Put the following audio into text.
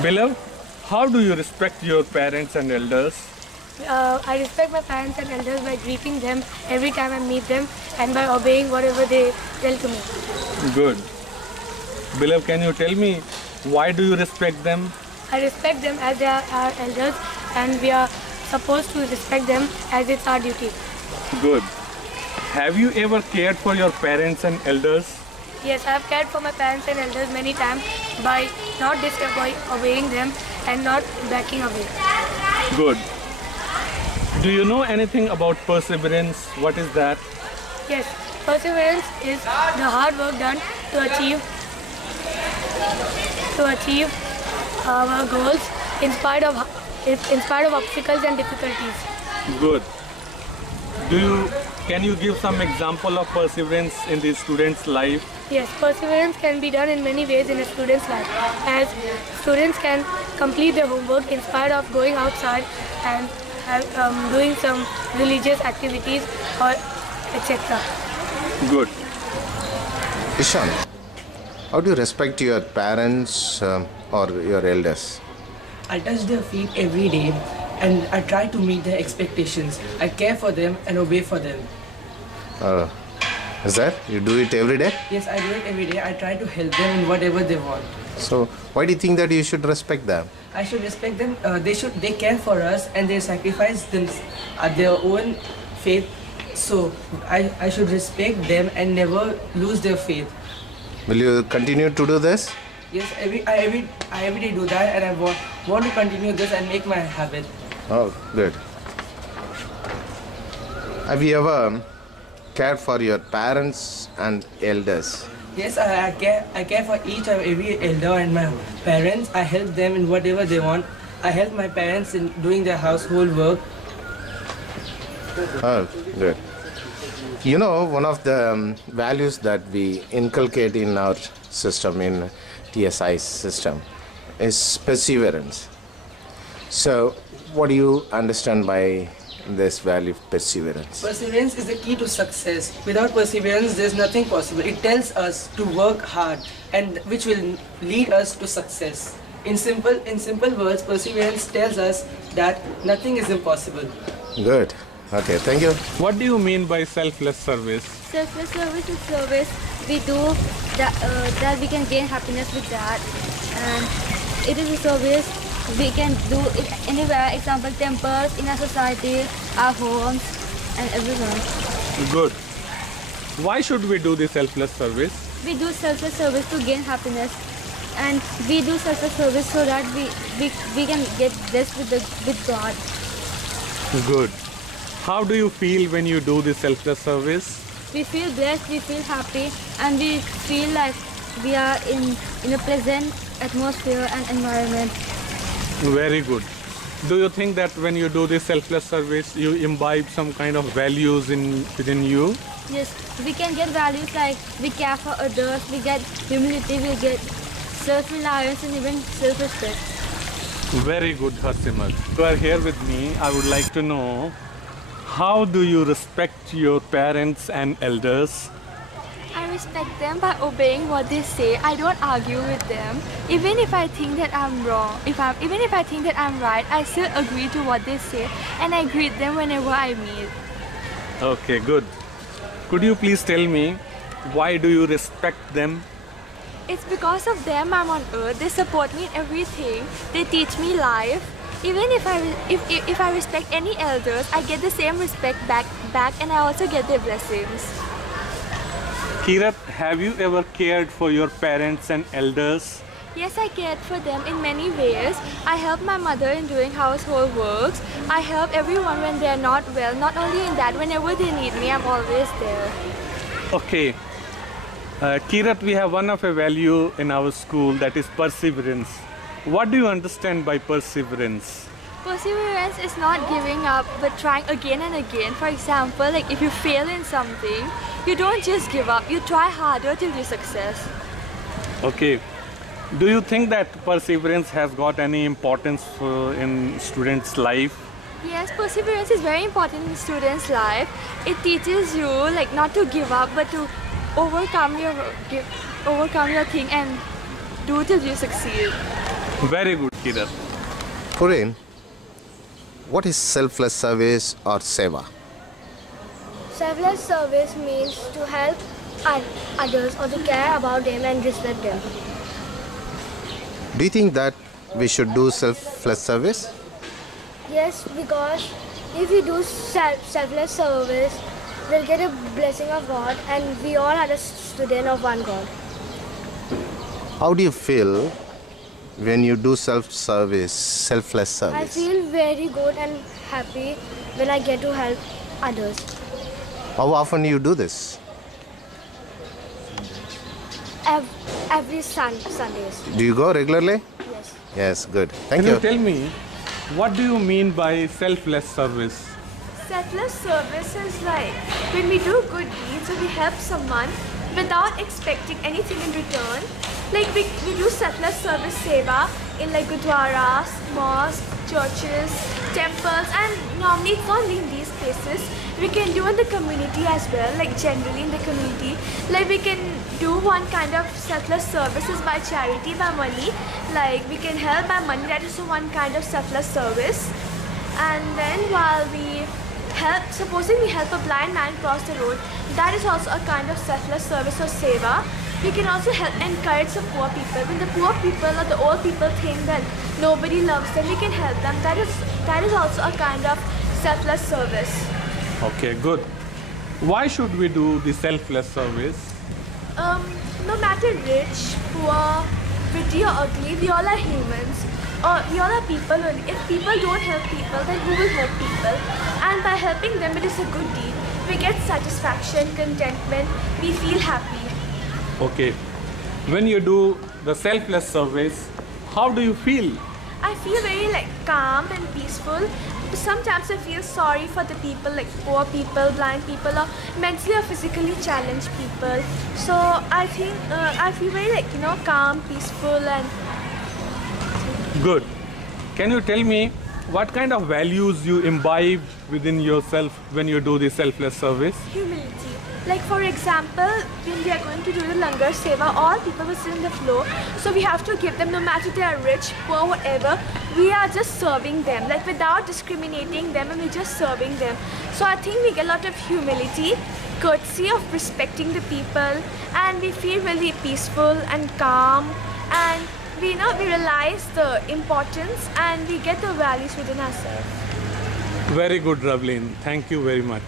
Beloved, how do you respect your parents and elders? I respect my parents and elders by greeting them every time I meet them and by obeying whatever they tell to me. Good. Beloved, can you tell me why do you respect them? I respect them as they are our elders and we are supposed to respect them as it's our duty. Good. Have you ever cared for your parents and elders? Yes, I have cared for my parents and elders many times by not disobeying them and not backing away. Good. Do you know anything about perseverance? What is that? Yes, perseverance is the hard work done to achieve our goals in spite of obstacles and difficulties. Good. Can you give some example of perseverance in the student's life? Yes, perseverance can be done in many ways in a student's life, as students can complete their homework in spite of going outside and doing some religious activities or etc. Good. Ishan, how do you respect your parents or your elders? I touch their feet every day and I try to meet their expectations. I care for them and obey for them. Is that? You do it every day? Yes, I do it every day. I try to help them in whatever they want. So, why do you think that you should respect them? I should respect them. They care for us and they sacrifice their own faith. So, I should respect them and never lose their faith. Will you continue to do this? Yes, I every day do that and I want to continue this and make my habit. Oh, good. Have you ever cared for your parents and elders? Yes, I care for each and every elder and my parents. I help them in whatever they want. I help my parents in doing their household work. Oh, good. You know, one of the values that we inculcate in our system, in TSI system, is perseverance. So, what do you understand by this value of perseverance? Perseverance is the key to success. Without perseverance, there's nothing possible. It tells us to work hard, and which will lead us to success. In simple words, perseverance tells us that nothing is impossible. Good. Okay, thank you. What do you mean by selfless service? Selfless service is service we do that we can gain happiness with that, and it is a service we can do it anywhere. Example, temples, in our society, our homes, and everywhere. Good. Why should we do the selfless service? We do selfless service to gain happiness, and we do selfless service so that we can get blessed with God. Good. How do you feel when you do the selfless service? We feel blessed, we feel happy, and we feel like we are in a pleasant atmosphere and environment. Very good. Do you think that when you do this selfless service, you imbibe some kind of values within you? Yes, we can get values like we care for others, we get humility, we get self-reliance and even self-respect. Very good, Harsimat. You are here with me. I would like to know, how do you respect your parents and elders? I respect them by obeying what they say. I don't argue with them. Even if I think that I'm wrong, even if I think that I'm right, I still agree to what they say and I greet them whenever I meet. Okay, good. Could you please tell me, why do you respect them? It's because of them I'm on earth. They support me in everything. They teach me life. Even if I respect any elders, I get the same respect back and I also get their blessings. Kirat, have you ever cared for your parents and elders? Yes, I cared for them in many ways. I help my mother in doing household works. I help everyone when they're not well. Not only in that, whenever they need me, I'm always there. Okay. Kirat, we have one of a value in our school, that is perseverance. What do you understand by perseverance? Perseverance is not giving up but trying again and again. For example, like if you fail in something, you don't just give up, you try harder till you success. Okay. Do you think that perseverance has got any importance in students' life? Yes, perseverance is very important in students' life. It teaches you like not to give up but to overcome your thing and do till you succeed. Very good, Kirat. Pureen, what is selfless service or seva? Selfless service means to help others or to care about them and respect them. Do you think that we should do selfless service? Yes, because if we do selfless service, we'll get a blessing of God, and we all are a student of one God. How do you feel when you do selfless service? I feel very good and happy when I get to help others. How often you do this? Every Sundays. Do you go regularly? Yes. Yes, good. Thank Can you you. tell me, what do you mean by selfless service? Selfless service is like when we do good deeds or we help someone without expecting anything in return. Like we do selfless service seva in like gurdwaras, mosques, churches, temples, and normally it's not only in these places. We can do in the community as well, like generally in the community. Like we can do one kind of selfless services by charity, by money. Like we can help by money, that is one kind of selfless service. And then while we help, supposing we help a blind man cross the road, that is also a kind of selfless service or seva. We can also help encourage the poor people. When the poor people or the old people think that nobody loves them, we can help them. That is also a kind of selfless service. Okay, good. Why should we do the selfless service? No matter rich, poor, pretty or ugly, we all are humans. Or we all are people only. If people don't help people, then who will help people? And by helping them, it is a good deed. We get satisfaction, contentment, we feel happy. Okay. When you do the selfless service, how do you feel? I feel very like calm and peaceful. Sometimes I feel sorry for the people, like poor people, blind people, or mentally or physically challenged people. So I think I feel very like calm, peaceful, and Good. Can you tell me what kind of values you imbibe within yourself when you do the selfless service? humility. Like for example, when we are going to do the langar seva, all people will sit on the floor. So we have to give them, no matter they are rich, poor, whatever, we are just serving them, like without discriminating them, and we're just serving them. So I think we get a lot of humility, courtesy of respecting the people, and we feel really peaceful and calm, and we realize the importance and we get the values within ourselves. Very good, Ravleen. Thank you very much.